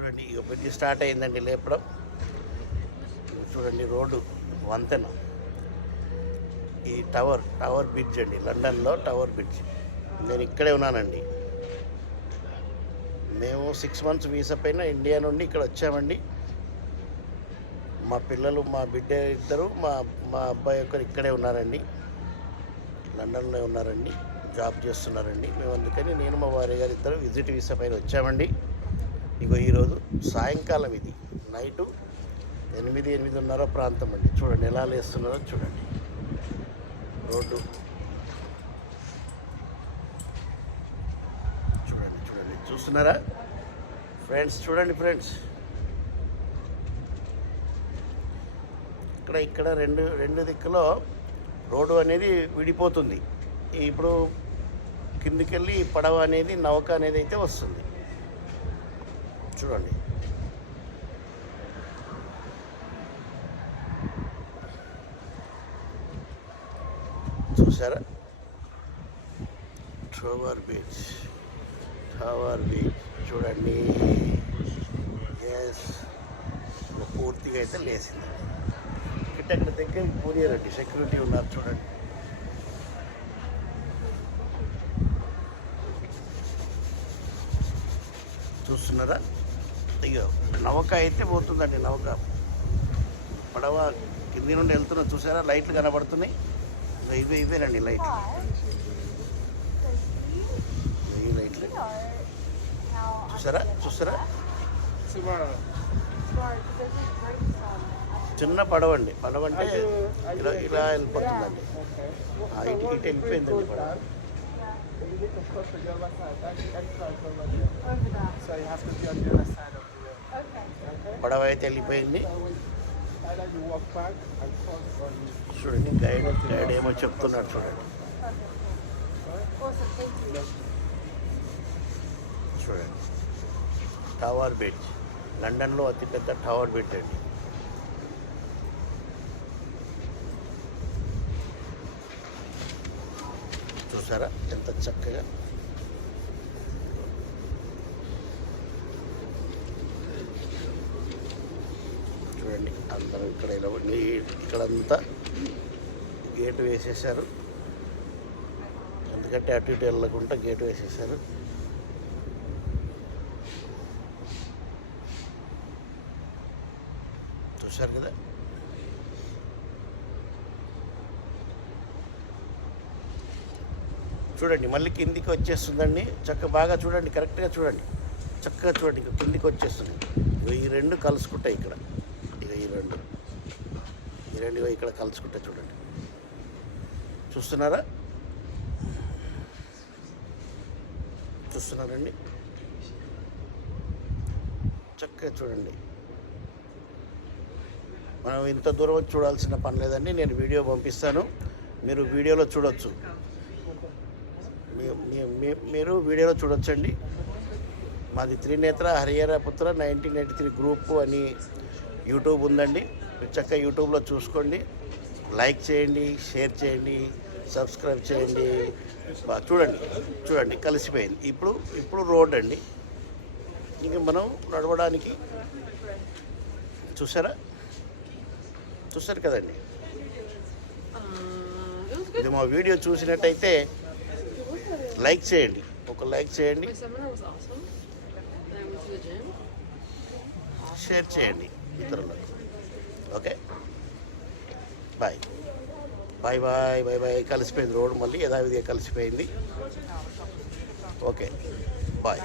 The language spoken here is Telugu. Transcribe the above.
చూడండి ఇక బ్రిడ్జ్ స్టార్ట్ అయిందండి లేపడం. చూడండి రోడ్డు వంతెన, ఈ టవర్ బ్రిడ్జ్ అండి, లండన్లో టవర్ బ్రిడ్జ్. నేను ఇక్కడే ఉన్నానండి. మేము 6 months వీసా పైన ఇండియా నుండి ఇక్కడ వచ్చామండి. మా పిల్లలు, మా బిడ్డ ఇద్దరు, మా అబ్బాయి ఒకరు ఇక్కడే ఉన్నారండి, లండన్లో ఉన్నారండి, జాబ్ చేస్తున్నారండి. మేము అందుకని నేను మా భార్య గారు ఇద్దరు విజిట్ వీసా పైన వచ్చామండి. ఇగో ఈరోజు సాయంకాలం, ఇది నైటు 8-8:30 ప్రాంతం అండి. చూడండి ఎలా లేస్తున్నారో చూడండి రోడ్డు. చూడండి చూస్తున్నారా ఫ్రెండ్స్? చూడండి ఫ్రెండ్స్, ఇక్కడ రెండు దిక్కులో రోడ్డు అనేది విడిపోతుంది. ఇప్పుడు కిందికెళ్ళి పడవ అనేది, నౌక అనేది అయితే వస్తుంది. చూడండి చూసారా? టవర్ బీచ్ చూడండి. ఎస్, పూర్తిగా అయితే లేచింది. అక్కడ దగ్గరికి పోనీయారండి, సెక్యూరిటీ ఉన్నారు చూడండి. చూస్తున్నారా? అయ్యో, నౌక అయితే పోతుందండి. నౌక, పడవ కింది నుండి వెళ్తున్నా. చూసారా? లైట్లు కనబడుతున్నాయి. ఇవేనండి లైట్, ఈ లైట్లు చూసారా? చిన్న పడవ అండి. పడవ అంటే ఇలా వెళ్ళిపోతుందండి. ఇటు వెళ్ళిపోయిందండి పడవ. పడవ అయితే వెళ్ళిపోయింది. చూడండి గైడ్ ఏమో చెప్తున్నాడు చూడండి. టవర్ బ్రిడ్జ్, లండన్లో అతిపెద్ద టవర్ బ్రిడ్జ్ అండి. చూసారా ఎంత చక్కగా? చూడండి అందరూ ఇక్కడంతా గేటు వేసేసారు. ఎందుకంటే అటు ఇటు వెళ్ళకుండా గేటు వేసేసారు. చూసారు కదా? చూడండి మళ్ళీ కిందికి వచ్చేస్తుందండి. బాగా చూడండి, కరెక్ట్గా చూడండి, చక్కగా చూడండి. ఇక కిందికి వచ్చేస్తుంది. ఈ రెండు కలుసుకుంటాయి ఇక్కడ. ఇక ఈ రెండు ఇక్కడ కలుసుకుంటాయి. చూడండి, చూస్తున్నారండి? చక్కగా చూడండి. మనం ఇంత దూరం వచ్చి చూడాల్సిన పని లేదండి. నేను వీడియో పంపిస్తాను, మీరు వీడియోలో చూడొచ్చు. మీరు వీడియోలో చూడొచ్చండి. మాది త్రినేత్ర హరిహర పుత్ర 1993 గ్రూపు అని యూట్యూబ్ ఉందండి. మీరు చక్కగా యూట్యూబ్లో చూసుకోండి. లైక్ చేయండి, షేర్ చేయండి, సబ్స్క్రైబ్ చేయండి. చూడండి కలిసిపోయింది. ఇప్పుడు రోడ్ అండి. ఇంక మనం నడవడానికి చూసారు కదండి. ఇది మా వీడియో చూసినట్టయితే లైక్ చేయండి, ఒక లైక్ చేయండి, షేర్ చేయండి ఇతరులకు. Okay, bye. కలిసిపోయింది రోడ్, మళ్ళీ యథావిధిగా కలిసిపోయింది. Okay, bye.